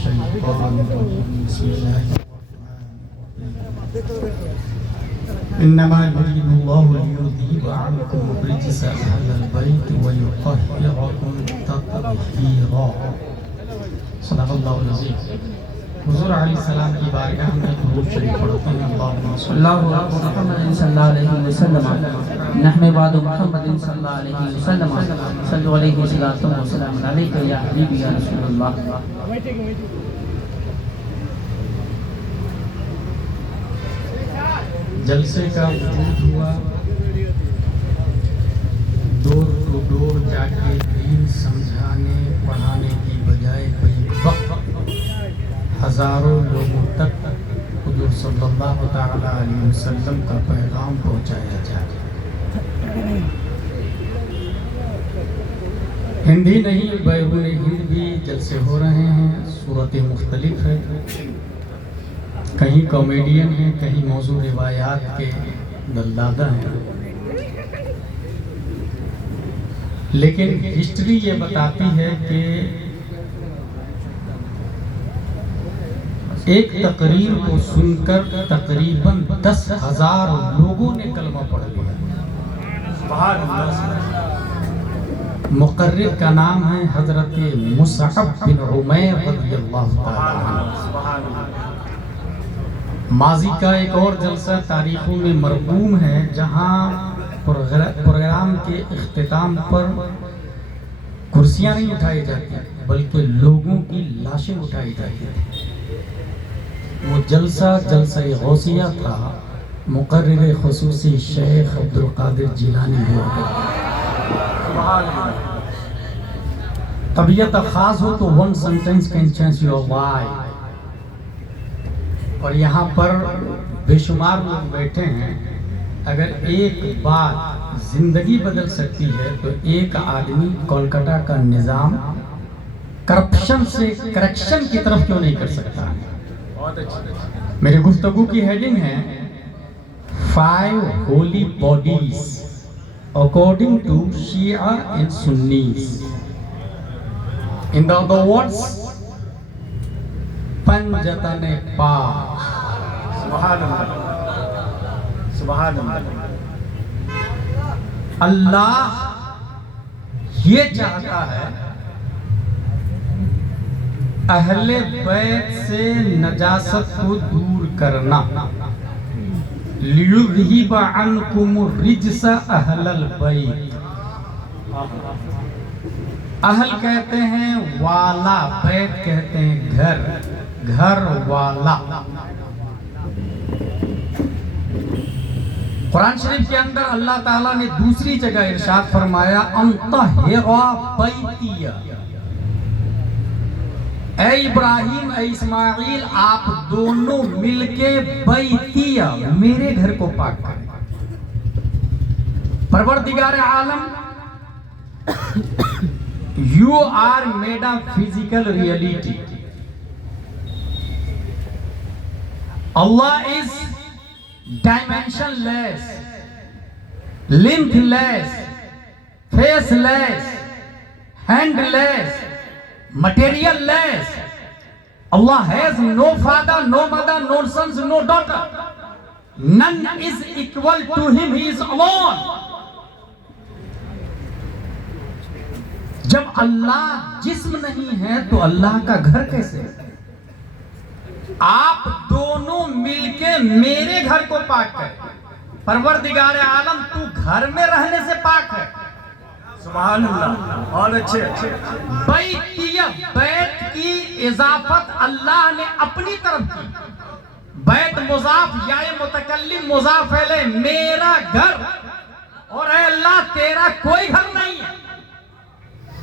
الشيطان الرجيم بسم الله الرحمن الرحيم إنما يريد الله ليذهب عنكم الرجس أهل البيت ويطهركم تطهيرا صدق الله العظيم حضور علیہ السلام کی بارگاہ میں درود شریف پڑھتے ہیں اللہم صلی اللہ علیہ محمد صلی اللہ علیہ وسلم نحن بعد محمد صلی اللہ علیہ وسلم صلی علیہ وسلم علیکہ یا حبیبی یا رسول اللہ. جلسے کا وجود ہوا ڈور ٹو ڈور جا کے دین سمجھانے پڑھانے کی بجائے بے وقت ہزاروں لوگوں تک حضور صلی اللہ تعالی علیہ وسلم کا پیغام پہنچایا جائے. ہندی نہیں بیرون ہند بھی جلسے ہو رہے ہیں، صورتیں مختلف ہیں، کہیں کامیڈین ہیں، کہیں موضوع روایات کے دلدادہ ہیں، لیکن ہسٹری یہ بتاتی ہے کہ ایک تقریر کو سن کر تقریباً 10,000 لوگوں نے کلمہ پڑھ لیا. مقرر کا نام ہے حضرت مصعب بن عمیر رضی اللہ تعالی عنہ. ماضی کا ایک اور جلسہ تاریخوں میں مرقوم ہے جہاں پروگرام کے اختتام پر کرسیاں نہیں اٹھائی جاتی بلکہ لوگوں کی لاشیں اٹھائی جاتی تھی. وہ جلسہ غوثیہ تھا. مقرر خصوصی شیخ عبدالقادر جیلانی ہوا. طبیعت خاص ہو تو one sentence can change your life. اور یہاں پر بے شمار لوگ بیٹھے ہیں، اگر ایک بات زندگی بدل سکتی ہے تو ایک آدمی کولکتہ کا نظام کرپشن سے کریکشن کی طرف کیوں نہیں کر سکتا. میری گفتگو کی ہیڈنگ ہے 5 holy bodies according to Shia and Sunnis. In the other words, پنجتن پاک. سبحان اللہ سبحان اللہ. اللہ یہ چاہتا ہے اہل بیت سے نجاست کو دور کرنا. لیذہب عنکم الرجس اہل البیت. اہل کہتے ہیں والا، بیت کہتے ہیں گھر، گھر والا. قرآن شریف کے اندر اللہ تعالیٰ نے دوسری جگہ ارشاد فرمایا انطہر بیتی. اے ابراہیم اے اسماعیل آپ دونوں مل کے بیتی میرے گھر کو پاک کریں. پروردگار عالم you are made of physical reality. Allah is dimensionless, lengthless, faceless, handless, materialless. Allah has no father, no mother, no sons, no daughter. None is equal to him. He is alone. جب اللہ جسم نہیں ہے تو اللہ کا گھر کیسے؟ آپ دونوں مل کے میرے گھر کو پاک کریں. پروردگار عالم تو گھر میں رہنے سے پاک ہے. سبحان اللہ. اور اچھے بیتیہ، بیت کی اضافت اللہ نے اپنی طرف کی. بیت مضاف یا متکلم مضاف ہے، میرا گھر. اور اے اللہ تیرا کوئی گھر نہیں ہے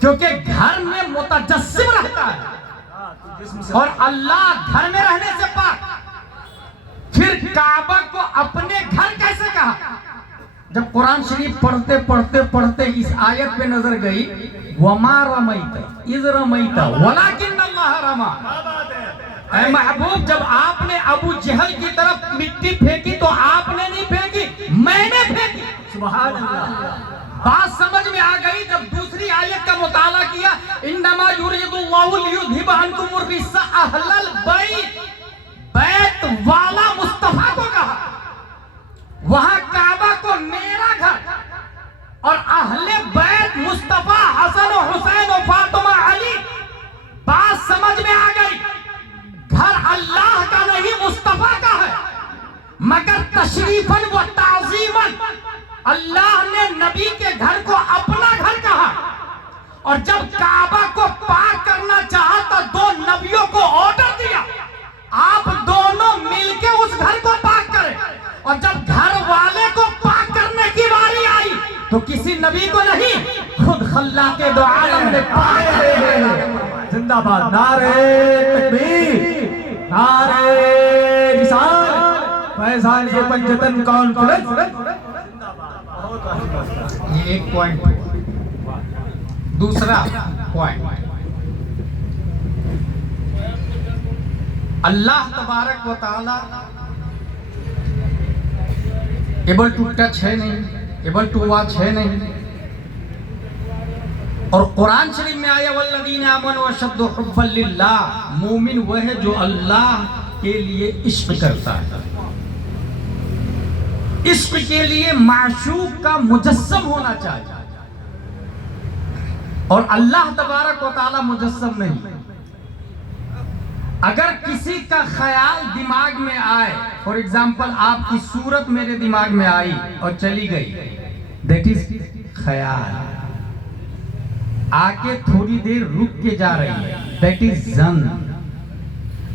کیونکہ گھر میں متجسم رہتا ہے اور اللہ گھر میں رہنے سے پاک. پھر کعبہ کو اپنے گھر کیسے کہا؟ جب قرآن شریف پڑھتے پڑھتے پڑھتے اس آیت پہ نظر گئی وَمَا رَمَيْتَ إِذْ رَمَيْتَ وَلَكِنَّ اللَّهَ رَمَى. اے محبوب جب آپ نے ابو جہل کی طرف مٹی پھینکی تو آپ نے نہیں پھینکی، میں نے پھینکی. سبحان اللہ. بات سمجھ میں آ گئی جب دوسری آیت کا مطالعہ کیا انما یرید اللہ لیذھب عنکم الرجس اہل البیت، بیت والا مصطفیٰ کو کہا، وہاں کعبہ کو میرا گھر، اور اہل بیت مصطفیٰ حسن و حسین و فاطمہ علی۔ بات سمجھ میں آ گئی، گھر اللہ کا نہیں مصطفیٰ کا ہے، مگر تشریفاً و تعظیماً اللہ نے نبی کے گھر کو اپنا گھر کہا، اور جب کعبہ کو پاک کرنا چاہا تو دو نبیوں کو آرڈر دیا آپ دونوں مل کے اس گھر کو پاک کریں، اور جب گھر والے کو پاک کرنے کی باری آئی تو کسی نبی کو نہیں، خود خلاق دو عالم نے پاک کرے۔ زندہ باد، نعرہ تکبیر، نعرہ رسالت، فیضان پنجتن کانفرنس۔ یہ ایک پوائنٹ۔ دوسرا پوائنٹ، اللہ تبارک و تعالی ایبل ٹو ٹچ ہے نہیں، ایبل ٹو واچ ہے نہیں، اور قرآن شریف میں آیا والذین آمنوا اشد حبا للہ، مومن وہ ہے جو اللہ کے لیے عشق کرتا ہے، عشق کے لیے معشوق کا مجسم ہونا چاہیے، اور اللہ تبارک و تعالی مجسم نہیں۔ اگر کسی کا خیال دماغ میں آئے، فور ایگزامپل آپ کی صورت میرے دماغ میں آئی اور چلی گئی، دیٹ از خیال، آ کے تھوڑی دیر رک کے جا رہی ہے، دیٹ از ظن،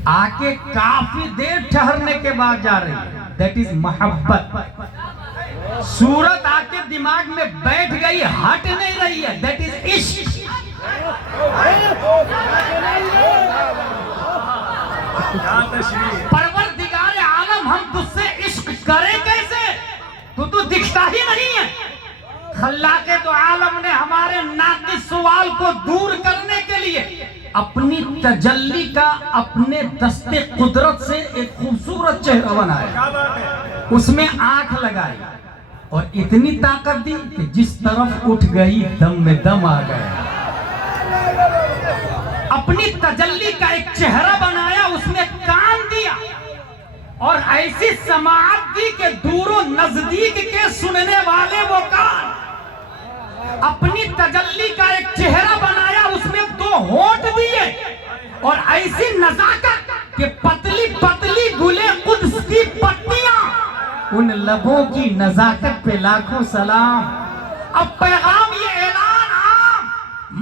آ کے کافی دیر ٹھہرنے کے بعد جا رہی ہے، دیٹ از محبت۔ صورت آ کے دماغ میں بیٹھ گئی، ہٹ نہیں رہی ہے، دیٹ از عشق۔ پروردگار عالم ہم تجھ سے عشق کریں کیسے؟ تو دکھتا ہی نہیں ہے۔ خلاق دو عالم نے ہمارے ناقص سوال کو دور کرنے کے لیے اپنی تجلی کا اپنے دست قدرت سے ایک خوبصورت چہرہ بنایا، اس میں آنکھ لگائی اور اتنی طاقت دی کہ جس طرف اٹھ گئی دم میں دم آ گیا۔ اپنی تجلی کا ایک چہرہ بنایا، اس میں کان دیا اور ایسی سماعت دی کہ دور و نزدیک کے سننے والے وہ کان۔ اپنی تجلی کا ایک چہرہ بنایا، اس میں دو ہونٹ دیے اور ایسی نزاکت کہ پتلی پتلی گلے قدس کی پتیاں، ان لبوں کی نزاکت پہ لاکھوں سلام۔ اب پیغام یہ اعلان عام،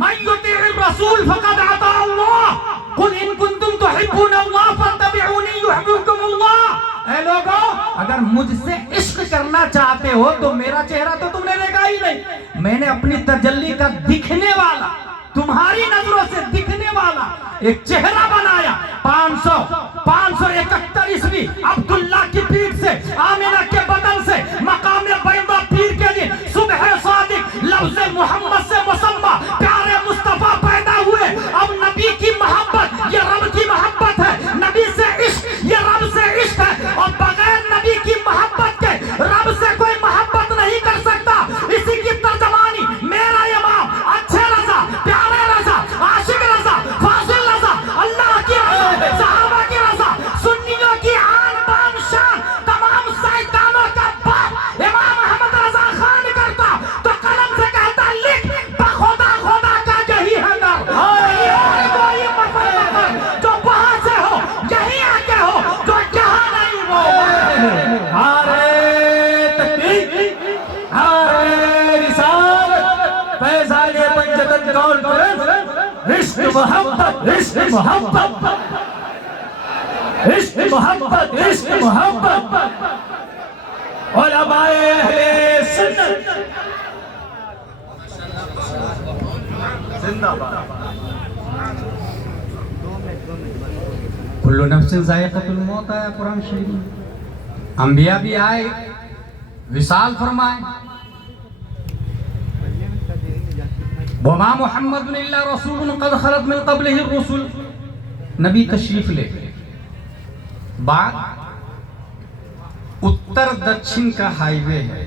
من یطیع الرسول فقد اطاع اللہ، قل ان کنتم تحبون اللہ فاتبعونی یحببکم اللہ۔ اے لوگو، اگر مجھ سے عشق کرنا چاہتے ہو تو میرا چہرہ تو تم نے دیکھا ہی نہیں، میں نے اپنی تجلی کا دکھنے والا، تمہاری نظروں سے دکھنے والا ایک چہرہ بنایا۔ 571 عیسوی عبداللہ کی پیٹھ سے، آمینہ کے بدن سے، مقام بیضا پیر کے لیے صبح صادق لفظ محمد سے مسمى پیارے مصطفیٰ پیدا ہوئے۔ اب نبی کی محبت یہ رب کی محبت ہے، نبی سے عشق یہ رب سے عشق ہے، اور بغیر نبی کی محبت کے رب سے کوئی محبت نہیں کر سکتا۔ اسی کی ترجمانی میرا امام اچھے رضا، پیارے رضا، عاشق رضا، فاضل رضا، اللہ کی رضا، صحابہ کی رضا، سنیوں کی آن بان شان، تمام سائنسدانوں کا باپ امام احمد رضا خان کرتا تو قلم سے کہتا لکھ بخدا خدا کا یہی ہے در، کوئی مسئلہ جو وہاں سے ہو یہی آ کے ہو، جو جہاں نہیں وہ نعرہ تکبیر، نعرہ رسالت، فیضان پنجتن کانفرنس۔ عشق محبت، عشق محبت، عشق محبت، عشق محبت، علماء اہل سنت زندہ باد۔ کل نفس ذائقۃ الموت آیا قرآن شریف میں، انبیاء بھی آئے، وصال فرمائے، وما محمد الا رسول قد خلت من قبلہ الرسل، نبی تشریف لے گئے۔ بعد اتر دکشن کا ہائی وے ہے،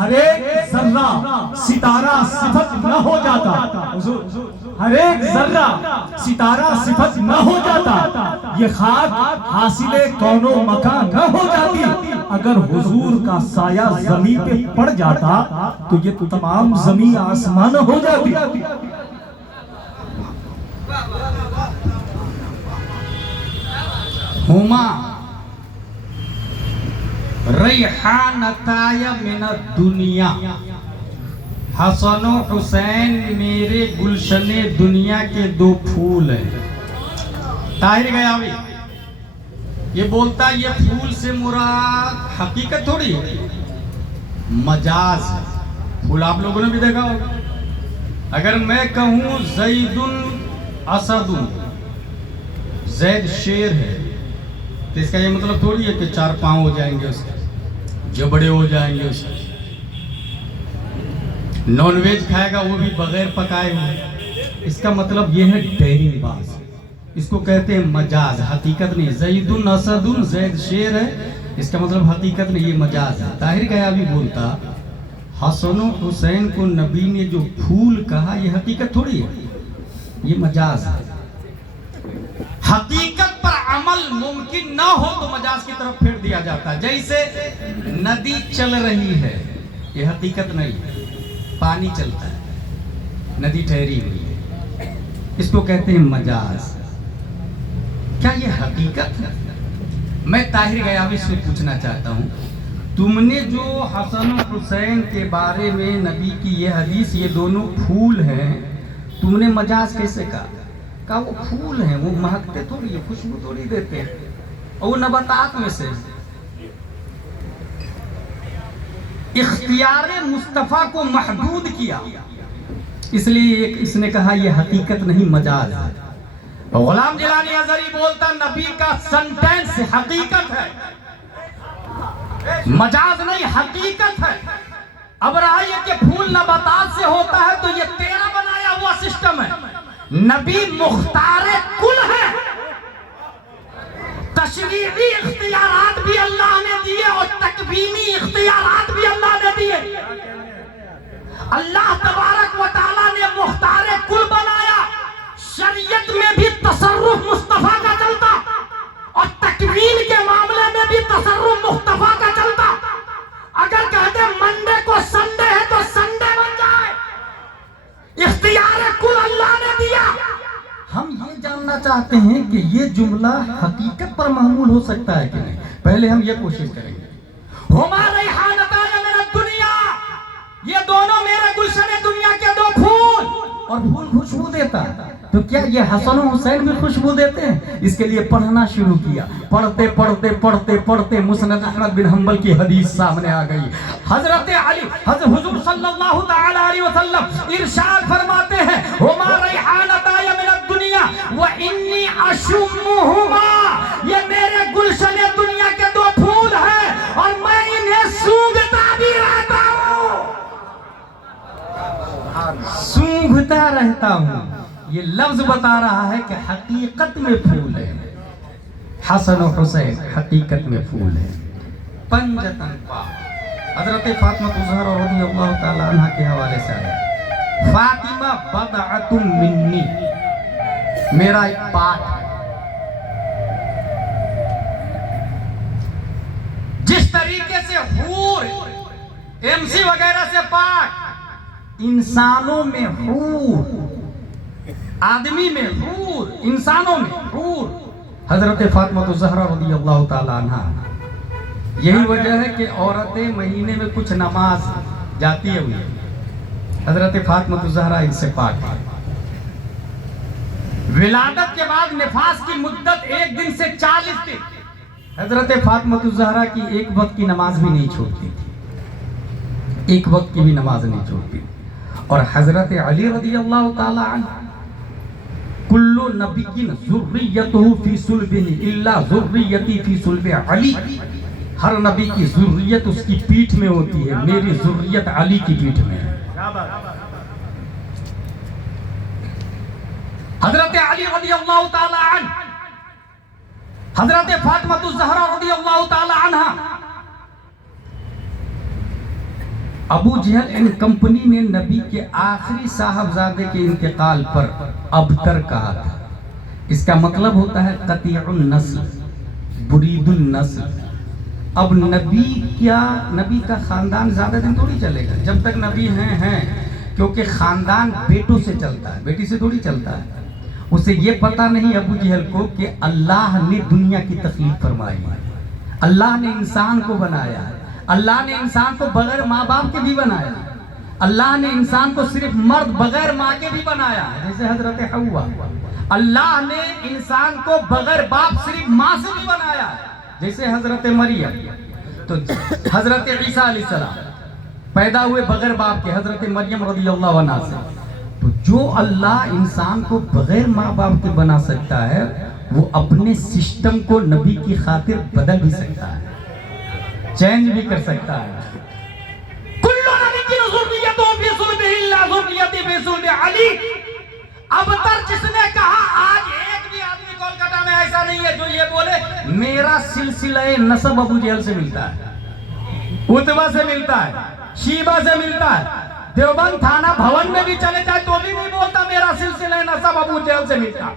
ہر ایک ذرہ ستارہ صفت نہ ہو جاتا، ہر ایک ذرہ ستارہ صفت نہ ہو جاتا، یہ خاک حاصل کون و مکان نہ ہو جاتی، اگر حضور کا سایہ زمین پہ پڑ جاتا تو یہ تمام زمین آسمان ہو جاتی۔ ہما ریحانتای من الدنیا، حسن و حسین میرے گلشن دنیا کے دو پھول ہیں۔ طاہر غیاوی یہ بولتا ہے یہ پھول سے مراد حقیقت تھوڑی ہے، مجاز ہے۔ پھول آپ لوگوں نے بھی دیکھا ہوگا، اگر میں کہوں زید اسد، زید شیر ہے، تو اس کا یہ مطلب تھوڑی ہے کہ 4 پاؤں ہو جائیں گے اس کے، جبڑے ہو جائیں گے اس کے۔ نان ویج کھائے گا وہ بھی بغیر پکائے ہوئے، اس کا مطلب یہ ہے ڈیرنگ باز، اس کو کہتے ہیں مجاز، حقیقت نہیں۔ زید اسد، زید شیر ہے، اس کا مطلب حقیقت نہیں، یہ مجاز ہے۔ طاہر غیاوی بولتا حسن و حسین کو نبی نے جو پھول کہا یہ حقیقت تھوڑی ہے، یہ مجاز ہے۔ حقیقت پر عمل ممکن نہ ہو تو مجاز کی طرف پھیر دیا جاتا ہے۔ جیسے ندی چل رہی ہے، یہ حقیقت نہیں ہے، پانی چلتا ہے، ندی ٹھہری ہوئی ہے، اس کو کہتے ہیں مجاز۔ کیا یہ حقیقت ہے؟ میں طاہر غیاوی سے پوچھنا چاہتا ہوں، تم نے جو حسن و حسین کے بارے میں نبی کی یہ حدیث، یہ دونوں پھول ہیں، تم نے مجاز کیسے کہا؟ کہا وہ پھول ہیں، وہ مہکتے تھوڑی ہے، خوشبو تھوڑی دیتے ہیں، اور وہ نباتات میں سے۔ اختیار مصطفیٰ کو محدود کیا، اس لیے اس نے کہا یہ حقیقت نہیں، مجاز ہے۔ غلام جیلانی ازہری بولتا نبی کا سنٹینس حقیقت ہے، مجاز نہیں، حقیقت ہے۔ اب رہا یہ کہ پھول نباتات سے ہوتا ہے تو یہ تیرا بنایا ہوا سسٹم ہے۔ نبی مختار کل ہے، تشریعی اختیارات بھی اللہ نے دیے اور تکوینی اختیارات بھی اللہ نے دیے۔ اللہ تبارک و تعالیٰ نے مختار کل بنایا، شریعت میں بھی تصرف مصطفیٰ کا چلتا اور تکوین کے معاملے میں بھی تصرف مصطفیٰ کا چلتا۔ اگر کہتے منڈے کو سنڈے ہے تو سنڈے بن جائے، اختیار کل اللہ نے دیا۔ ہم یہ جاننا چاہتے ہیں کہ یہ جملہ حقیقت پر محمول ہو سکتا ہے کہ نہیں، پہلے ہم یہ کوشش کریں گے۔ ہما ریحانتان من الدنیا، یہ دونوں میرے گلشن دنیا کے دو پھول، اور پھول خوشبو دیتا ہے، تو کیا یہ حسن و حسین بھی خوشبو دیتے ہیں؟ اس کے لیے پڑھنا شروع کیا، پڑھتے پڑھتے پڑھتے پڑھتے مسند احمد بن حنبل کی حدیث سامنے آ گئی۔ حضرت علی، حضرت حضور صلی اللہ تعالی علیہ وسلم ارشاد فرماتے ہیں ہما ریحانتای من الدنیا وانی اشمہما، یہ میرے گلشن دنیا کے دو پھول ہیں اور میں انہیں سونگھتا بھی رہتا ہوں، سونگھتا رہتا ہوں۔ یہ لفظ بتا رہا ہے کہ حقیقت میں پھول ہے، حسن و حسین حقیقت میں پھول ہے۔ پنجتن پاک، حضرت فاطمہ الزہرا رضی اللہ تعالی عنہ کے حوالے سے آیا، فاطمہ بضعۃ منی، میرا ایک پارٹ ہے۔ جس طریقے سے حور MC وغیرہ سے پاک، انسانوں میں حور، آدمی میں حور، انسانوں میں حور، حضرت فاطمہ الزہرا رضی اللہ تعالی عنہ۔ یہی وجہ ہے کہ عورتیں مہینے میں کچھ نماز جاتی ہوئی، حضرت فاطمہ الزہرا ان سے پاک ہے۔ ولادت کے بعد نفاس کی مدت 1 دن سے 40 دن، حضرت فاطمہ الزہرا کی ایک وقت کی نماز بھی نہیں چھوڑتی تھی، ایک وقت کی بھی نماز نہیں چھوڑتی۔ اور حضرت علی رضی اللہ تعالی عنہ، کل نبی ذریتہ فی صلب الا ذریتی فی صلب علی، ہر نبی کی ذریت اس کی پیٹھ میں ہوتی ہے، میری ذریت علی کی پیٹھ میں ہے۔ حضرت علی رضی اللہ تعالی عنہ، حضرت فاطمہ الزہرا رضی اللہ تعالی عنہ ابو جہل اینڈ کمپنی نے نبی کے آخری صاحبزادے کے انتقال پر ابتر کہا تھا. اس کا مطلب ہوتا ہے قطیع النسل، برید النسل. اب نبی کا خاندان زیادہ دن تھوڑی چلے گا. جب تک نبی ہیں کیونکہ خاندان بیٹوں سے چلتا ہے، بیٹی سے تھوڑی چلتا ہے. اسے یہ پتا نہیں ابو جہل کو کہ اللہ نے دنیا کی تخلیق فرمائی ہے، اللہ نے انسان کو بنایا ہے، اللہ نے انسان کو بغیر ماں باپ کے بھی بنایا، اللہ نے انسان کو صرف مرد بغیر ماں کے بھی بنایا، جیسے حضرت حوا. اللہ نے انسان کو بغیر باپ صرف ماں سے بھی بنایا، جیسے حضرت مریم. تو حضرت عیسیٰ علیہ السلام پیدا ہوئے بغیر باپ کے، حضرت مریم رضی اللہ عنہا سے. تو جو اللہ انسان کو بغیر ماں باپ کے بنا سکتا ہے، وہ اپنے سسٹم کو نبی کی خاطر بدل بھی سکتا ہے، چینج بھی کر سکتا ہے. کلو نبی کی ذریتوں فی صلبہ الا ذریت فی صلب علی. اب تک جس نے کہا، آج ایک بھی آدمی کولکاتہ میں ایسا نہیں ہے جو یہ بولے میرا سلسلہ نسب ابو جہل سے ملتا ہے، عتبہ سے ملتا ہے، شیبہ سے ملتا ہے. دیوبند تھانہ بھون میں بھی چلے جائے تو بھی نہیں بولتا میرا سلسلہ نسب ابو جہل سے ملتا.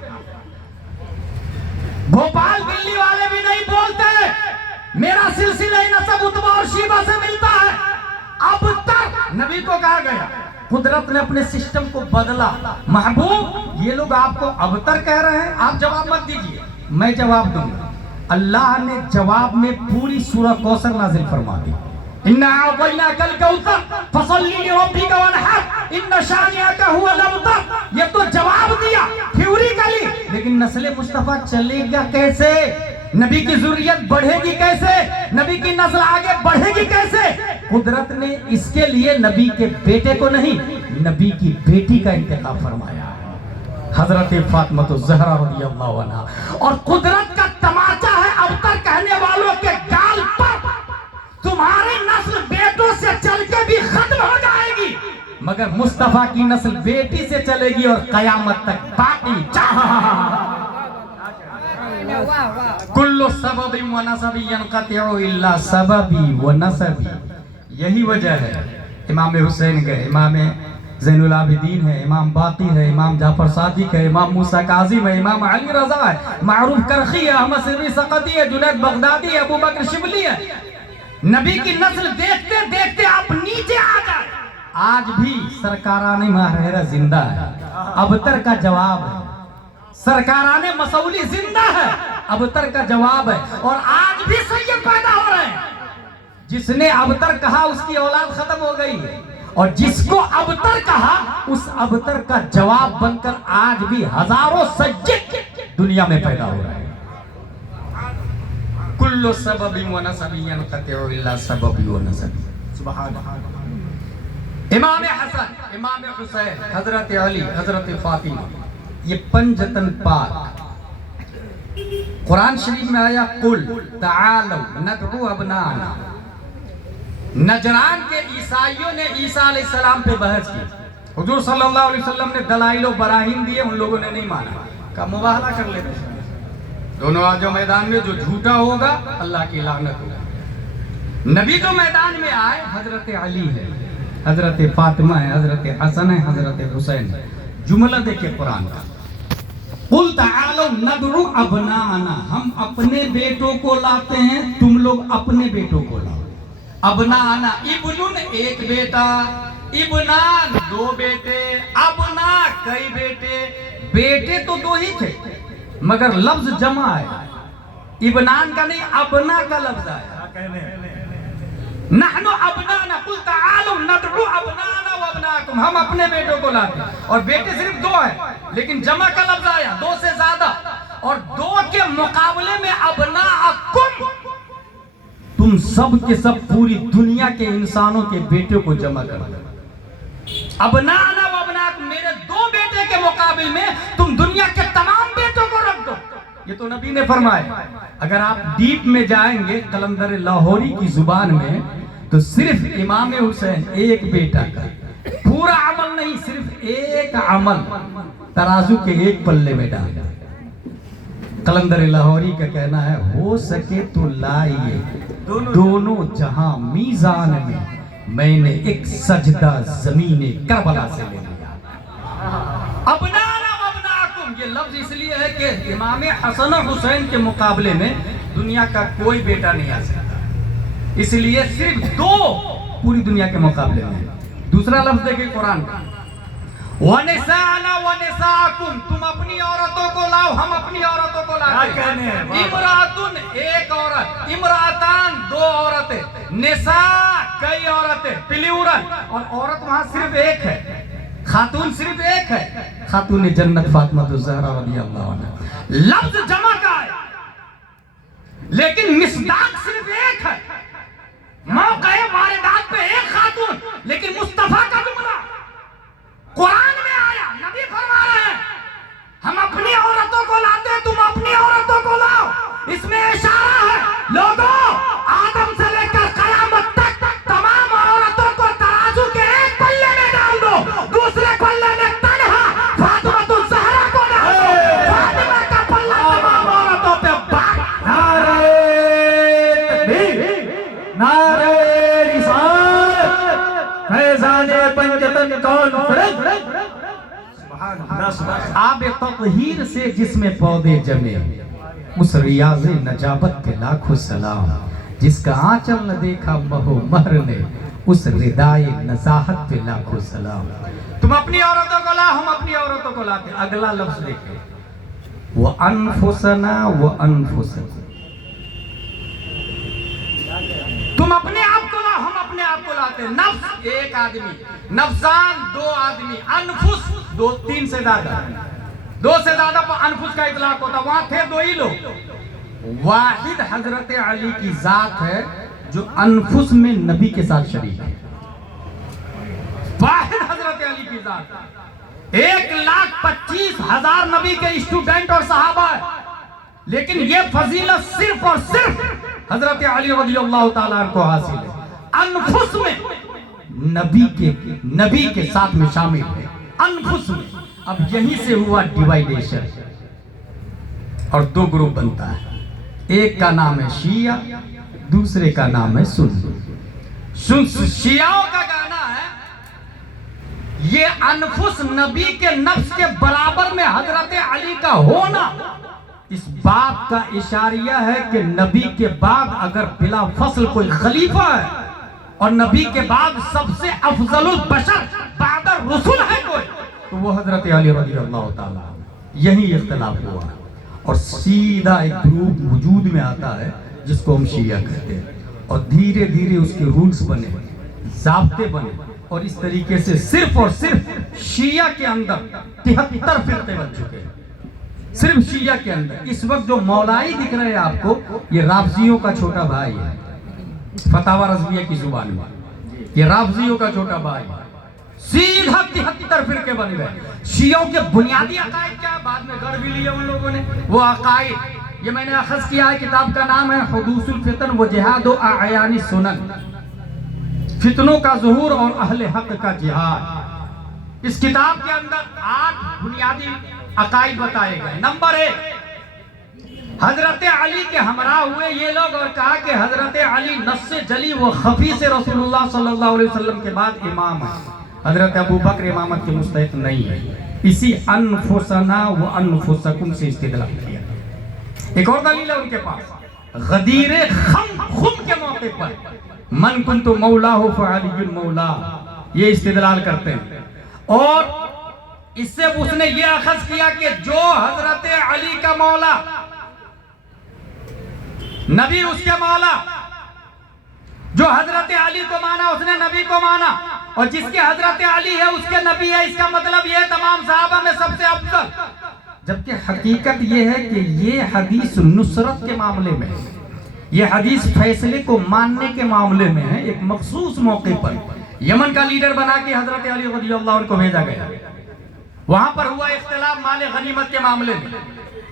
بھوپال دلی والے بھی نہیں بولتے میرا سلسلہ نسب عتبہ اور شیبہ سے ملتا ہے. اب تک نبی کو کہا گیا، قدرت نے اپنے سسٹم کو بدلا. محبوب یہ لوگ آپ کو ابتر کہہ رہے ہیں، آپ جواب مت دیجئے، میں جواب دوں گا. اللہ نے جواب میں پوری سورہ کوثر نازل فرما دی. اِنَّا أَعْطَيْنَاكَ الْكَوْثَرَ فَصَلِّ لِرَبِّكَ وَانْحَرْ إِنَّ شَانِئَكَ هُوَ الْأَبْتَرُ. یہ تو جواب دیا تھیوریکلی، لیکن نسل مصطفیٰ چلے گا کیسے؟ نبی کی ذریت بڑھے گی کیسے؟ نبی کی نسل آگے بڑھے گی کیسے؟ قدرت نے اس کے لیے نبی کے بیٹے کو نہیں، نبی کی بیٹی کا انتخاب فرمایا، حضرت فاطمہ الزہرا رضی اللہ عنہا. اور قدرت کا تماچا ہے ابتر کہنے والوں کے گال پر. تمہاری نسل بیٹوں سے چل کے بھی ختم ہو جائے گی، مگر مصطفیٰ کی نسل بیٹی سے چلے گی اور قیامت تک باقی. کل سبب و نسب ینقطع الا سببی و نسبی. یہی وجہ ہے امام حسین گئے، امام زین العابدین ہے، امام باقی ہے، امام جعفر صادق ہے، امام موسیٰ کاظم ہے، امام علی رضا ہے، معروف کرخی ہے، احمد سری سقطی ہے، جنید بغدادی ہے، ابو بکر شبلی ہے. نبی کی نسل دیکھتے دیکھتے آپ نیچے آ جائے. آج بھی سرکاران ماہرہ زندہ ہے، ابتر کا جواب ہے. سرکاران مسولی زندہ ہے، ابتر کا جواب ہے. اور آج بھی سید پیدا ہو رہے ہیں. جس نے ابتر کہا اس کی اولاد ختم ہو گئی، اور جس کو ابتر کہا اس ابتر کا جواب بن کر آج بھی ہزاروں سید دنیا میں پیدا ہو رہے ہیں. کل سبب و نسب ینقطع الا سبب و نسب. سبحان اللہ. امام حسن، امام حسین، حضرت علی، حضرت فاطمہ، یہ پنجتن پاک. قرآن شریف میں آیا قل تعالوا ندعو ابناءنا. نجران کے عیسائیوں نے عیسیٰ علیہ السلام پہ بحث کی. حضور صلی اللہ علیہ وسلم نے دلائل و براہین دیے، ان لوگوں نے نہیں مانا، کا مباہلہ کر لیتے ہیں. دونوں آجو میدان میں، جو جھوٹا ہوگا اللہ کی لعنت ہوگا. نبی تو میدان میں آئے، حضرت علی ہے، حضرت فاطمہ ہے، حضرت حسن ہے، حضرت حسین ہے. جملہ دیکھیں قرآن کا، قل تعالوا ندعو ابناءنا. ہم اپنے بیٹوں کو لاتے ہیں، تم لوگ اپنے بیٹوں کو لاؤ. ابناءنا، ابنن ایک بیٹا، ابنان دو بیٹے، ابنا کئی بیٹے. بیٹے تو دو ہی تھے مگر لفظ جمع ہے، ابنان کا نہیں ابنا کا لفظ ہے. نحن ابنانا قل تعالوا ندعو ابنانا و ابناکم. ہم اپنے بیٹوں کو لاتے ہیں، اور بیٹے صرف دو ہیں لیکن جمع کا لفظ آیا، دو سے زیادہ. اور دو کے مقابلے میں ابناکم، تم سب کے سب پوری دنیا کے انسانوں کے بیٹوں کو جمع کر دو. ابنانا و ابناکم، میرے دو بیٹے کے مقابل میں تم دنیا کے تمام بیٹوں کو رکھ دو. یہ تو نبی نے فرمایا. اگر آپ ڈیپ میں جائیں گے قلندر لاہوری کی زبان میں تو صرف امام حسین ایک بیٹا کا پورا عمل نہیں، صرف ایک عمل ترازو کے ایک پلے میں ڈالا. قلندر لاہوری کا کہنا ہے ہو سکے تو لائیے دونوں جہاں میزان میں میں نے ایک سجدہ زمین کربلا سے لے لیا. ابنانا وابناکم، یہ لفظ اس لیے ہے کہ امام حسن و حسین کے مقابلے میں دنیا کا کوئی بیٹا نہیں آ سکتا، اس لیے صرف دو پوری دنیا کے مقابلے میں. دوسرا لفظ دیکھیں قرآن کا، وَنِسَاءَنَا وَنِسَاءَكُمْ، تم اپنی عورتوں کو لاؤ ہم اپنی عورتوں کو لاتے ہیں. امراتن ایک عورت، امراتان دو عورتیں، نساء کئی عورتیں، پلیورل، اور عورت وہاں صرف ایک ہے، خاتون صرف ایک ہے، خاتون جنت فاطمہ الزہرا رضی اللہ عنہ. لفظ جمع کا ہے لیکن مصداق صرف ایک ہے. موقع واردات پہ ایک خاتون، لیکن مصطفیٰ کا جملہ قرآن میں آیا. نبی فرما رہے ہیں ہم اپنی عورتوں کو لاتے ہیں، تم اپنی عورتوں کو لاؤ. اس میں اشارہ ہے لوگوں، آدم سے لے کر قیامت تک تمام عورتوں کو ترازو کے ایک پلے میں ڈال دو، دوسرے پلے میں تنہا فاطمہ الزہرا کو ڈال دو. فاطمہ کا پلہ تمام عورتوں پہ باقی. نعرہ تکبیر، نعرہ رسالت، فیضان پنجتن کانفرنس. آب تطہیر سے جس میں پودے جمے، اس ریاض نجابت پہ لاکھوں سلام. جس کا آنچل نہ دیکھا مہو مہر نے، اس ردائے نزاہت پہ لاکھوں سلام. تم اپنی عورتوں کو لا، ہم اپنی عورتوں کو لاتے. اگلا لفظ دیکھیں، وَأَنفُسَنَا وَأَنفُسَكُمْ، تم اپنے آپ کو لا، ہم اپنے آپ کو لاتے. نفس ایک آدمی، نفسان دو آدمی، انفس دو تین سے زیادہ، دو سے زیادہ پر انفس کا اطلاق ہوتا. وہاں تھے دو ہی لوگ. واحد حضرت علی کی ذات ہے جو انفس میں نبی کے ساتھ شریک ہے. واحد حضرت علی کی ذات 1,25,000 نبی کے اسٹوڈنٹ اور صحابہ ہے، لیکن یہ فضیلت صرف اور صرف حضرت علی رضی اللہ تعالیٰ عنہ کو حاصل ہے. انفس میں نبی کے ساتھ میں شامل ہے، انفس میں. اب یہیں سے ہوا ڈیوائیڈیشن اور دو گروپ بنتا ہے. ایک کا نام ہے شیعہ، دوسرے کا نام ہے سنی. شیعوں کا کہنا ہے یہ انفس نبی کے نفس کے برابر میں حضرت علی کا ہونا اس بات کا اشاریہ ہے کہ نبی کے بعد اگر بلا فصل کوئی خلیفہ ہے اور نبی کے بعد سب سے افضل البشر بعد الرسل ہے کوئی تو وہ حضرت علی رضی اللہ تعالیٰ. یہی اختلاف ہوا اور سیدھا ایک گروپ وجود میں آتا ہے جس کو ہم شیعہ کہتے ہیں. اور دھیرے دھیرے اس کے رولز بنے، ضابطے بنے، اور اس طریقے سے صرف اور صرف شیعہ کے اندر 73 فرقے بن چکے ہیں. صرف شیعہ کے اندر اس وقت جو مولائی دکھ رہے ہیں آپ کو، یہ رافضیوں کا چھوٹا بھائی ہے. فتاوی رضویہ کی زبان میں یہ رافضیوں کا چھوٹا بھائی ہے. سیدھا 73 فرقے بن گئے. شیعوں کے بنیادی عقائد کیا، بعد میں گڑھ بھی لیے ان لوگوں نے وہ عقائد. یہ میں نے اخذ کیا ہے، کتاب کا نام ہے حدوث الفتن و جہاد و اعیان السنن، فتنوں کا ظہور اور اہل حق کا جہاد. اس کتاب کے اندر 8 بنیادی عقائد بتائے گئے. نمبر 1، حضرت علی کے ہمراہ ہوئے یہ لوگ اور کہا کہ حضرت علی نص جلی و خفی سے رسول اللہ صلی اللہ علیہ وسلم کے بعد امام ہے. حضرت ابو بکر امامت کے مستحق نہیں ہے. اسی انفسنا و انفسکم سے استدلال کیا. ایک اور دلیل ہے ان کے پاس، غدیر خم کے موقع پر من کنت مولا فعلی المولا، یہ استدلال کرتے ہیں. اور اس سے اس نے یہ اخذ کیا کہ جو حضرت علی کا مولا، نبی اس کے مولا، جو حضرت علی کو مانا اس نے نبی کو مانا، اور جس کے حضرت علی ہے اس کے نبی ہے. اس کا مطلب یہ تمام صحابہ میں سب سے افضل. جبکہ حقیقت یہ ہے کہ یہ حدیث نصرت کے معاملے میں ہے، یہ حدیث فیصلے کو ماننے کے معاملے میں ہے. ایک مخصوص موقع پر یمن کا لیڈر بنا کے حضرت علی رضی اللہ عنہ کو بھیجا گیا. وہاں پر ہوا اختلاف مال غنیمت کے معاملے میں.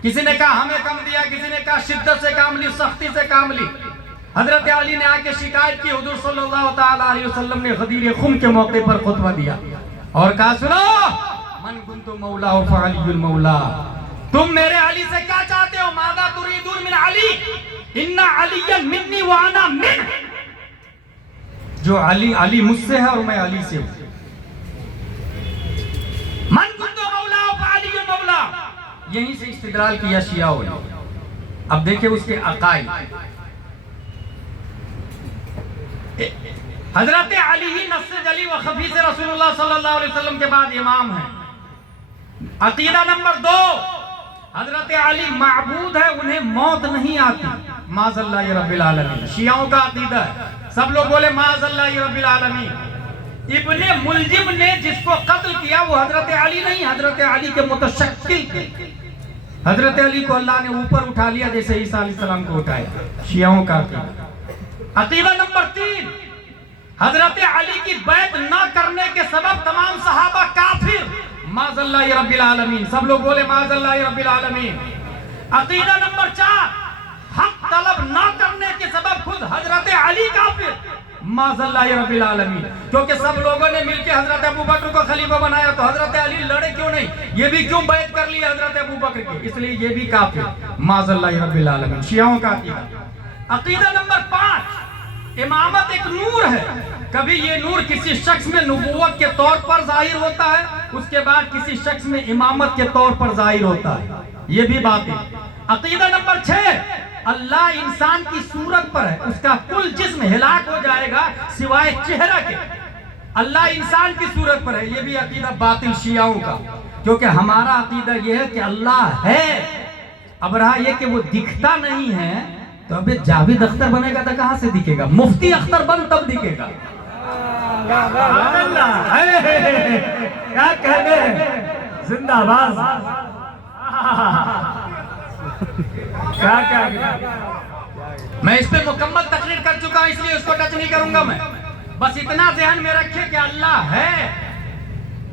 کسی نے کہا ہمیں کم دیا، کسی نے کہا شدت سے کام لی، سختی سے کام لی. حضرت علی نے آ کے شکایت کی. حضور صلی اللہ تعالی علیہ وسلم نے غدیر خم کے موقع پر خطبہ دیا اور کہا سنو، من کنت مولا فعلی المولا، تم میرے علی سے کیا چاہتے ہو؟ ماذا تريدون من علی؟ ان علی منی وانا منہ. جو علی مجھ سے ہے اور میں علی سے ہوں. من کنت مولا فعلی مولا. یہیں سے استدلال کیا شیعوں نے. اب دیکھیں اس کے عقائد. حضرت علی ہی نص جلی و خفی سے رسول اللہ صلی اللہ علیہ وسلم کے بعد امام ہیں. عقیدہ نمبر 2، حضرت علی معبود ہے، انہیں موت نہیں آتی. معاذ اللہ رب العالمین. شیعوں کا عقیدہ ہے. سب لوگ بولے معاذ اللہ رب العالمین. ابن ملجم نے جس کو قتل کیا وہ حضرت علی نہیں، حضرت علی کے متشکل تھے. حضرت علی کو اللہ نے اوپر اٹھا لیا جیسے عیسیٰ علیہ السلام کو اٹھایا. شیعوں کا عقیدہ. عقیدہ نمبر 3، حضرت علی کی بیعت نہ کرنے کے سبب تمام صحابہ کافر. معاذ اللہ رب العالمین. سب لوگ بولے معاذ اللہ رب العالمین. عقیدہ نمبر 4، حق طلب نہ کرنے کے سبب خود حضرت علی کافر. معاذ اللہ رب العالمین. کیونکہ سب لوگوں نے مل کے حضرت ابو بکر کو خلیفہ بنایا تو حضرت علی لڑے کیوں نہیں؟ یہ بھی کیوں بیعت کر لی حضرت ابو بکر کی؟ اس لیے یہ بھی کافر. معاذ اللہ رب العالمین. شیعوں کا عقیدہ. عقیدہ نمبر 5، امامت ایک نور ہے. کبھی یہ نور کسی شخص میں نبوت کے طور پر ظاہر ہوتا ہے، اس کے بعد کسی شخص میں امامت کے طور پر ظاہر ہوتا ہے. یہ بھی بات ہے. عقیدہ نمبر 6، اللہ انسان کی صورت پر ہے، اس کا کل جسم ہلاک ہو جائے گا سوائے چہرہ کے. اللہ انسان کی صورت پر ہے. یہ بھی عقیدہ باطل شیعوں کا. کیونکہ ہمارا عقیدہ یہ ہے کہ اللہ ہے. اب رہا یہ کہ وہ دکھتا نہیں ہے تو اب جاوید اختر بنے گا تو کہاں سے دکھے گا؟ مفتی اختر بن تب دکھے گا. کیا کہنے، زندہ باز. کیا میں اس پہ مکمل تقریر کر چکا ہوں، اس لیے اس کو ٹچ نہیں کروں گا. میں بس اتنا ذہن میں رکھے کہ اللہ ہے.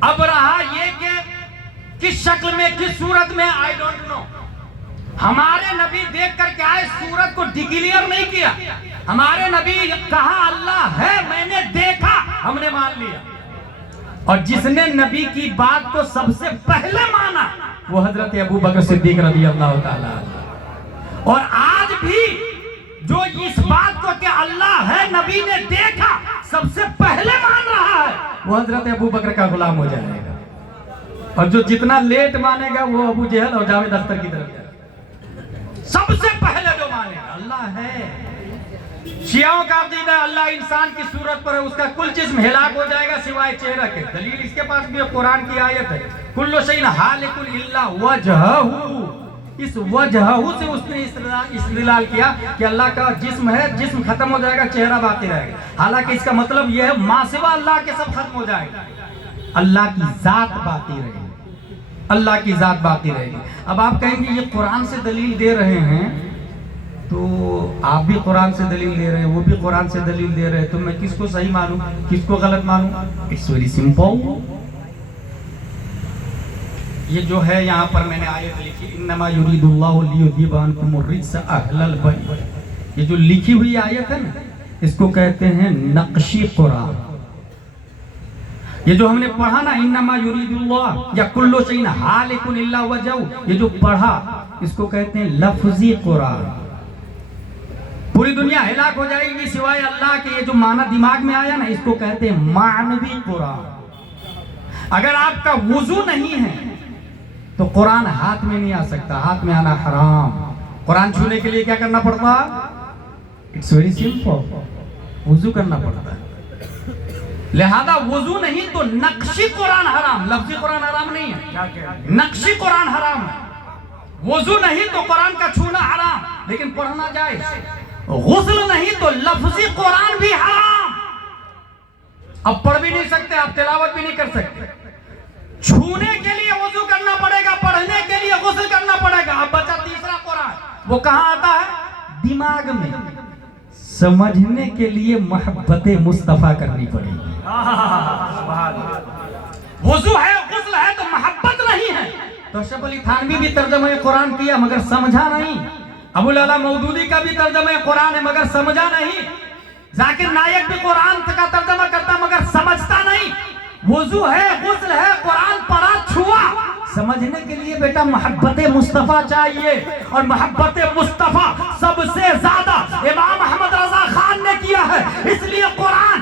اب رہا یہ کہ کس شکل میں، کس صورت میں، آئی ڈونٹ نو. ہمارے نبی دیکھ کر کے آئے، صورت کو ڈکلیئر نہیں کیا. ہمارے نبی کہا اللہ ہے، میں نے دیکھا، ہم نے مان لیا. اور جس نے نبی کی بات کو سب سے پہلے مانا وہ حضرت ابو بکر صدیق رضی اللہ تعالیٰ. اور آج بھی جو اس بات کو کہ اللہ ہے نبی نے دیکھا سب سے پہلے مان رہا ہے وہ حضرت ابو بکر کا غلام ہو جائے گا. اور جو جتنا لیٹ مانے گا وہ ابو جہل اور جاوید اختر کی طرف جائے گا. سب سے پہلے جو مانے گا اللہ ہے. شیعوں کا عقیدہ اللہ انسان کی صورت پر ہے، اس کا کل جسم ہلاک ہو جائے گا سوائے چہرہ کے. دلیل اس کے پاس بھی قرآن کی آیت ہے، کل شیء ہالک الا وجہہ. اس وجہہ سے اس نے استدلال کیا کہ اللہ کا جسم ہے، جسم ختم ہو جائے گا، چہرہ باقی رہے گا. حالانکہ اس کا مطلب یہ ہے ما سوا اللہ کے سب ختم ہو جائے گا، اللہ کی ذات باقی رہے گی. اللہ کی ذات باقی رہے گی. اب آپ کہیں گے یہ قرآن سے دلیل دے رہے ہیں تو آپ بھی قرآن سے دلیل دے رہے ہیں، وہ بھی قرآن سے دلیل دے رہے ہیں، تو میں کس کو صحیح مانوں کس کو غلط مانوں؟ It's very simple. یہ جو ہے یہاں پر میں نے آیت لکھی، انما یرید اللہ لیذھب عنکم الرجس اہل البیت. یہ جو لکھی ہوئی آیت ہے نا اس کو کہتے ہیں نقشی قرآن. یہ جو ہم نے پڑھا نا انما یرید اللہ یا کل شیء ہالک الا وجہہ، یہ جو پڑھا اس کو کہتے ہیں لفظی قرآن. پوری دنیا ہلاک ہو جائے گی سوائے اللہ کے، یہ جو معنی دماغ میں آیا نا اس کو کہتے ہیں معنوی قرآن. اگر آپ کا وضو نہیں ہے تو قرآن ہاتھ میں نہیں آ سکتا، ہاتھ میں آنا حرام. قرآن چھونے کے لیے کیا کرنا پڑتا؟ اٹس ویری سمپل، وضو کرنا پڑتا ہے. لہذا وضو نہیں تو نقشی قرآن حرام. لفظی قرآن حرام نہیں ہے، نقشی قرآن حرام ہے. وضو نہیں تو قرآن کا چھونا حرام لیکن پڑھنا جائز. غسل نہیں تو لفظی قرآن بھی حرام. اب پڑھ بھی نہیں سکتے، آپ تلاوت بھی نہیں کر سکتے. چھونے کے لیے وضو کرنا پڑے گا، پڑھنے کے لیے غسل کرنا پڑے گا. اب بچا تیسرا قرآن، وہ کہاں آتا ہے؟ دماغ میں. سمجھنے کے لیے محبت مصطفیٰ کرنی پڑے گی. وضو ہے، غسل ہے تو محبت نہیں ہے. تو اشرف علی تھانوی بھی ترجمہ قرآن کیا مگر سمجھا نہیں. ابو العلا مودودی کا بھی ترجمہ قرآن ہے مگر سمجھا نہیں. ذاکر نائک بھی قرآن کا ترجمہ کرتا مگر سمجھتا نہیں. وضو ہے، غسل ہے، قرآن پڑھا، چھوا. سمجھنے کے لیے بیٹا محبت مصطفیٰ چاہیے، اور محبت مصطفیٰ سب سے زیادہ امام احمد رضا خان نے کیا ہے. اس لیے قرآن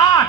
8,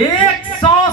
100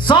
100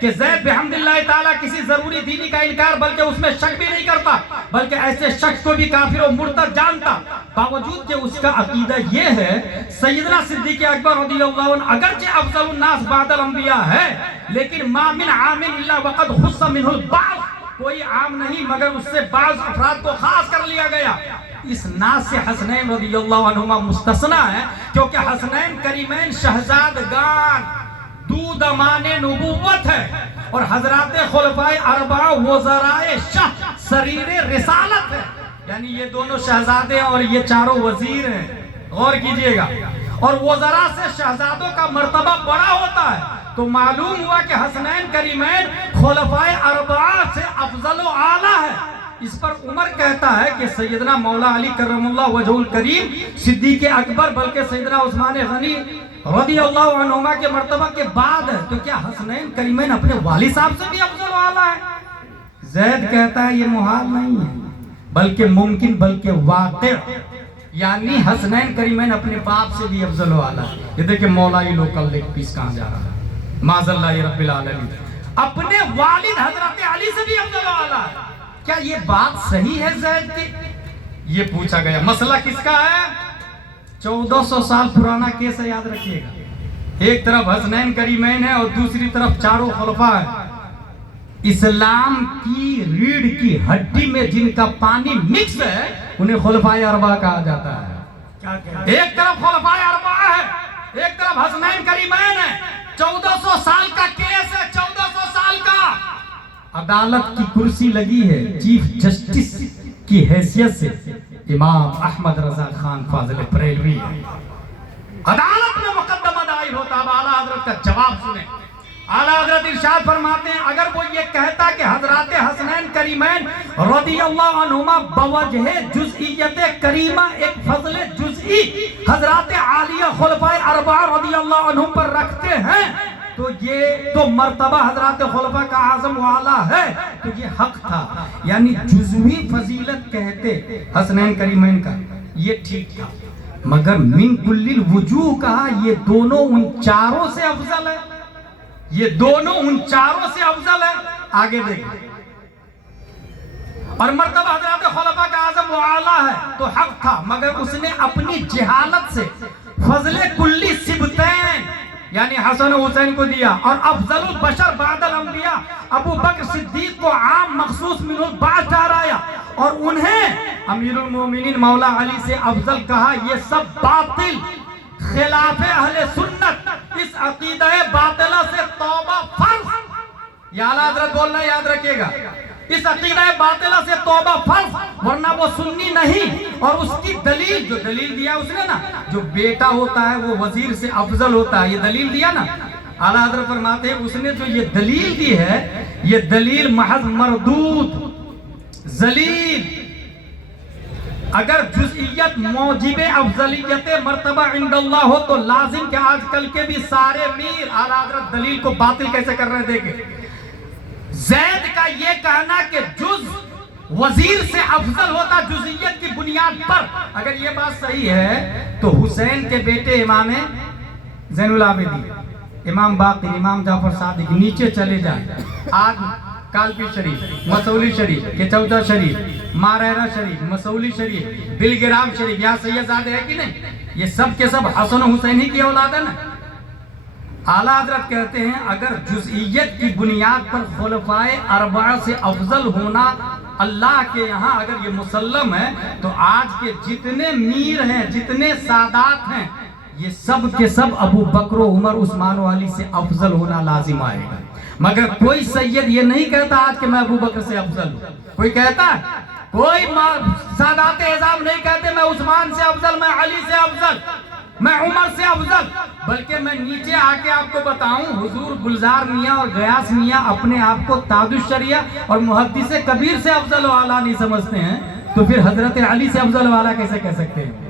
کہ زید بحمد اللہ تعالیٰ کسی ضروری دینی کا انکار بلکہ اس میں شک بھی نہیں کرتا، بلکہ ایسے شخص کو بھی کافر و مرتد جانتا، باوجود کہ اس کا عقیدہ یہ ہے سیدنا صدیق اکبر رضی اللہ عنہ اگرچہ افضل الناس بعد الانبیاء ہے، لیکن ما من عام الا وقد خص منہ البعض، کوئی عام نہیں مگر اس سے بعض افراد کو خاص کر لیا گیا۔ اس ناس سے حسنین رضی اللہ عنہما مستثنیٰ ہے، کیونکہ حسنین کریمین شہزادگان دودمان نبوت ہے، اور حضرات خلفائے اربعہ وزرائے شاہ سریر رسالت ہے، یعنی یہ دونوں شہزادے اور یہ چاروں وزیر ہیں، غور کیجئے گا، اور وزراء سے شہزادوں کا مرتبہ بڑا ہوتا ہے، تو معلوم ہوا کہ حسنین کریمین خلفائے اربعہ سے افضل و اعلیٰ ہے۔ اس پر عمر کہتا ہے کہ سیدنا مولا علی کرم اللہ وجہ الکریم صدیق اکبر بلکہ سیدنا عثمان غنی رضی اللہ عنہما کے مرتبہ کے بعد ہے، تو کیا حسنین کریمین اپنے والد صاحب سے بھی افضل و اعلیٰ ہے؟ زید کہتا ہے یہ محال نہیں ہے بلکہ ممکن بلکہ واقع، یعنی حسنین کریمین اپنے باپ سے بھی افضل و اعلیٰ ہے۔ یہ دیکھیں مولا یہ لوکل لیگ پیس کہاں جا رہا ہے، معاذ اللہ رب العالمین، اپنے والد حضرت علی سے بھی افضل و اعلیٰ ہے۔ کیا یہ بات صحیح ہے زید کی؟ یہ پوچھا گیا۔ مسئلہ کس کا ہے؟ 1400 سال پرانا کیس ہے، یاد رکھیے گا۔ ایک طرف حسنین کریمین ہے اور دوسری طرف چاروں خلفاء ہے۔ اسلام کی ریڑھ کی ہڈی میں جن کا پانی مکس ہے انہیں خلفائے اربعہ کہا جاتا ہے۔ ایک طرف خلفائے اربعہ ہے، ایک طرف حسنین کریمین ہے۔ 1400 سال کا کیس ہے، 1400 سال کا۔ عدالت کی کرسی لگی ہے چیف جسٹس کی حیثیت سے امام احمد رضا خان فاضل بریلوی ہے۔ عدالت میں مقدمہ دائر ہوتا، اب اعلیٰ حضرت کا جواب سنیں۔ اعلیٰ حضرت ارشاد فرماتے ہیں اگر وہ یہ کہتا کہ حضرات حسنین کریمین رضی اللہ عنہما بوجہ جزئیت کریمہ ایک فضل جزئی حضرات عالیہ خلفائے اربعہ رضی اللہ عنہم پر رکھتے ہیں تو یہ تو مرتبہ حضرات خلفاء کا اعظم و اعلیٰ ہے، تو یہ حق تھا، یعنی جزوی فضیلت کہتے حسنین کریمین کا، یہ ٹھیک تھا، مگر من کل الوجوہ کہا یہ دونوں ان چاروں سے افضل ہے، یہ دونوں ان چاروں سے افضل ہے۔ آگے دیکھیں، اور مرتبہ حضرات خلفاء کا اعظم و اعلیٰ ہے تو حق تھا، مگر اس نے اپنی جہالت سے فضل کلی سبتین یعنی حسن و حسین کو دیا، اور افضل البشر بعد الانبیاء ابو بکر صدیق کو عام مخصوص من البعض ٹھہرایا، اور انہیں امیر المومنین مولا علی سے افضل کہا۔ یہ سب باطل، خلاف اہل سنت، اس عقیدہ باطلہ سے توبہ فرض۔ یہ اعلیٰ حضرت بولنا یاد رکھیے گا، اس عقیدہ باطلہ سے توبہ فرض، ورنہ وہ سنی نہیں۔ اور اس کی دلیل، جو دلیل دیا اس نے نا، جو بیٹا ہوتا ہے وہ وزیر سے افضل ہوتا ہے، یہ دلیل دیا نا۔ اعلیٰ حضرت فرماتے ہیں اس نے جو یہ دلیل دی ہے یہ دلیل محض مردود ذلیل۔ اگر جزئیت موجب افضلیت مرتبہ عند اللہ ہو تو لازم کہ آج کل کے بھی سارے میر اعلیٰ حضرت دلیل کو باطل کیسے کر رہے ہیں۔ دیکھیں زید کا یہ کہنا کہ جز وزیر سے افضل ہوتا جزئیت کی بنیاد پر، اگر یہ بات صحیح ہے تو حسین کے بیٹے امام زین العابدین، امام باقر، امام جعفر صادق نیچے چلے جائیں، آج کالپی شریف، مسولی شریف، کچوجہ شریف، ماریرہ شریف، مسولی شریف، بلگرام شریف، یہاں سید زادے ہے کہ نہیں؟ یہ سب کے سب حسن و حسین ہی کی اولاد ہے نا۔ اعلیٰ حضرت کہتے ہیں اگر جزئیت کی بنیاد پر خلفائے اربعہ سے افضل ہونا اللہ کے یہاں اگر یہ مسلم ہے تو آج کے جتنے میر ہیں، جتنے سادات ہیں، یہ سب کے سب ابو بکر و عمر عثمان و علی سے افضل ہونا لازم آئے گا۔ مگر کوئی سید یہ نہیں کہتا آج کہ میں ابو بکر سے افضل ہوں، کوئی کہتا ہے؟ کوئی سادات اعظام نہیں کہتے میں عثمان سے افضل، میں علی سے افضل، میں عمر سے افضل، بلکہ میں نیچے آ کے آپ کو بتاؤں حضور گلزار میاں اور غیاث میاں اپنے آپ کو تاج الشریعہ اور محدث کبیر سے افضل و اعلیٰ نہیں سمجھتے ہیں، تو پھر حضرت علی سے افضل و اعلیٰ کیسے کہہ سکتے ہیں؟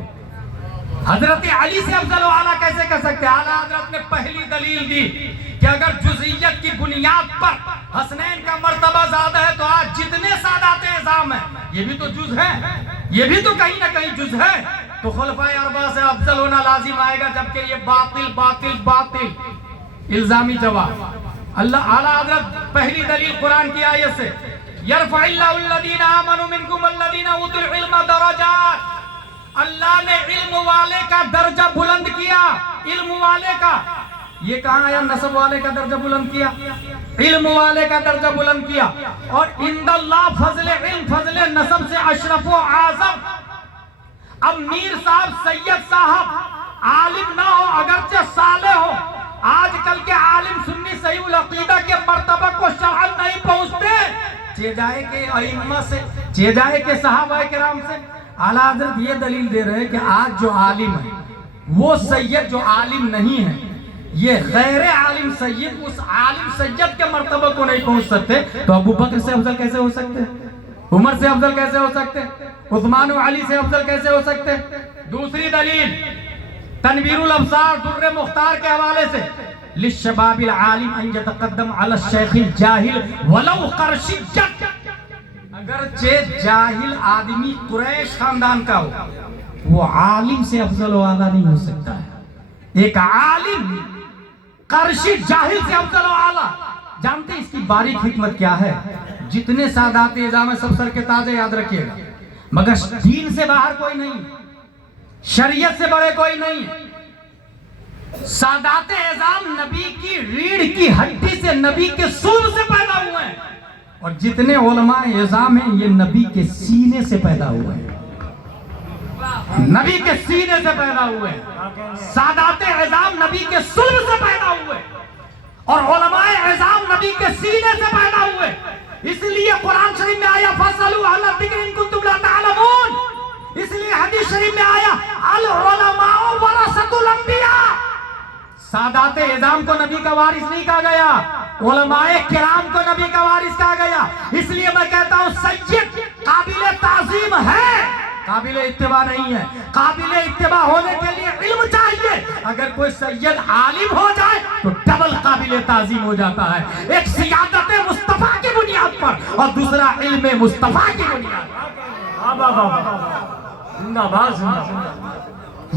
حضرت علی سے افضل و اعلیٰ کیسے کہہ سکتے ہیں؟ اعلیٰ حضرت نے پہلی دلیل دی کہ اگر جزئیت کی بنیاد پر حسنین کا مرتبہ زیادہ ہے تو آج جتنے سادات اعظام ہیں یہ بھی تو جز ہے، یہ بھی تو کہیں نہ کہیں جز ہے، تو خلفائے اربعہ سے افضل ہونا لازم آئے گا، جبکہ یہ باطل باطل باطل الزامی جواب۔ اللہ اعلیٰ حضرت پہلی دلیل قرآن کی آیت سے یرفع اللہ الذین آمنوا منکم والذین اوتوا العلم درجات، اللہ نے علم والے کا درجہ بلند کیا، علم والے کا، یہ کہاں آیا نسب والے کا درجہ بلند کیا، علم والے کا درجہ بلند کیا، اور عند اللہ فضل علم فضل نسب سے اشرف و اعظم۔ اب میر صاحب سید صاحب عالم نہ ہو اگرچہ صالح ہو، آج کل کے عالم سنی صحیح العقیدہ کے مرتبہ کو شرعاً نہیں پہنچتے، چیجائے کے ائمہ سے، چیجائے کے صحابہ کرام سے۔ اعلیٰ حضرت یہ دلیل دے رہے ہیں کہ آج جو عالم ہے وہ سید جو عالم نہیں ہے، یہ غیر عالم سید اس عالم سید کے مرتبہ کو نہیں پہنچ سکتے، تو ابو بکر سے افضل کیسے ہو سکتے، عمر سے افضل کیسے ہو سکتے، عثمان و علی سے افضل کیسے ہو سکتے؟ دوسری دلیل تنویر الابصار در مختار کے حوالے سے للشباب العالم ان يتقدم على الشیخ الجاہل ولو قرشیًا، اگرچہ جاہل آدمی قریش خاندان کا ہو، وہ عالم سے افضل و اعلیٰ نہیں ہو سکتا ہے۔ ایک عالم قرشی جاہل سے افضل و اعلیٰ، جانتے اس کی باریک حکمت کیا ہے؟ جتنے سادات اعظام سب سر کے تاجے یاد رکھیے گا، مگر دین سے باہر کوئی نہیں، شریعت سے بڑے کوئی نہیں۔ سادات اعظام نبی کی ریڑھ کی ہڈی سے، نبی کے صلب سے پیدا ہوئے ہیں، اور جتنے علماء اعظام ہیں یہ نبی کے سینے سے پیدا ہوئے ہیں، نبی کے سینے سے پیدا ہوئے ہیں۔ سادات اعظام نبی کے صلب سے پیدا ہوئے اور علماء اعظام نبی کے سینے سے پیدا ہوئے۔ اس لیے قرآن شریف میں آیا فَاسْأَلُوا أَهْلَ الذِّكْرِ إِن كُنتُمْ لَا تَعْلَمُونَ، اس لیے حدیث شریف میں آیا العلماء ورثۃ الانبیاء، سادات اعظام کو نبی کا وارث نہیں کہا گیا، علماء کرام کو نبی کا وارث کہا گیا۔ اس لیے میں کہتا ہوں سید قابل تعظیم ہے، قابل اتباع نہیں ہے۔ قابل اتباع ہونے کے لیے علم چاہیے، اگر کوئی سید عالم ہو جائے تو ڈبل قابل تعظیم ہو جاتا ہے، ایک سیادت مصطفیٰ کی بنیاد پر اور دوسرا علم مصطفیٰ کی بنیاد پر۔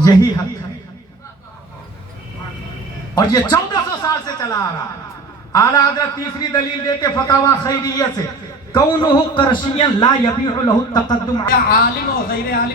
یہی حق ہے اور یہ 1400 سال سے چلا آ رہا ہے۔ اعلیٰ حضرت تیسری دلیل دیتے فتاوی خیریہ سے، کونہ قرشیًا لا یبیح لہ التقدم علی عالم و غیر عالم۔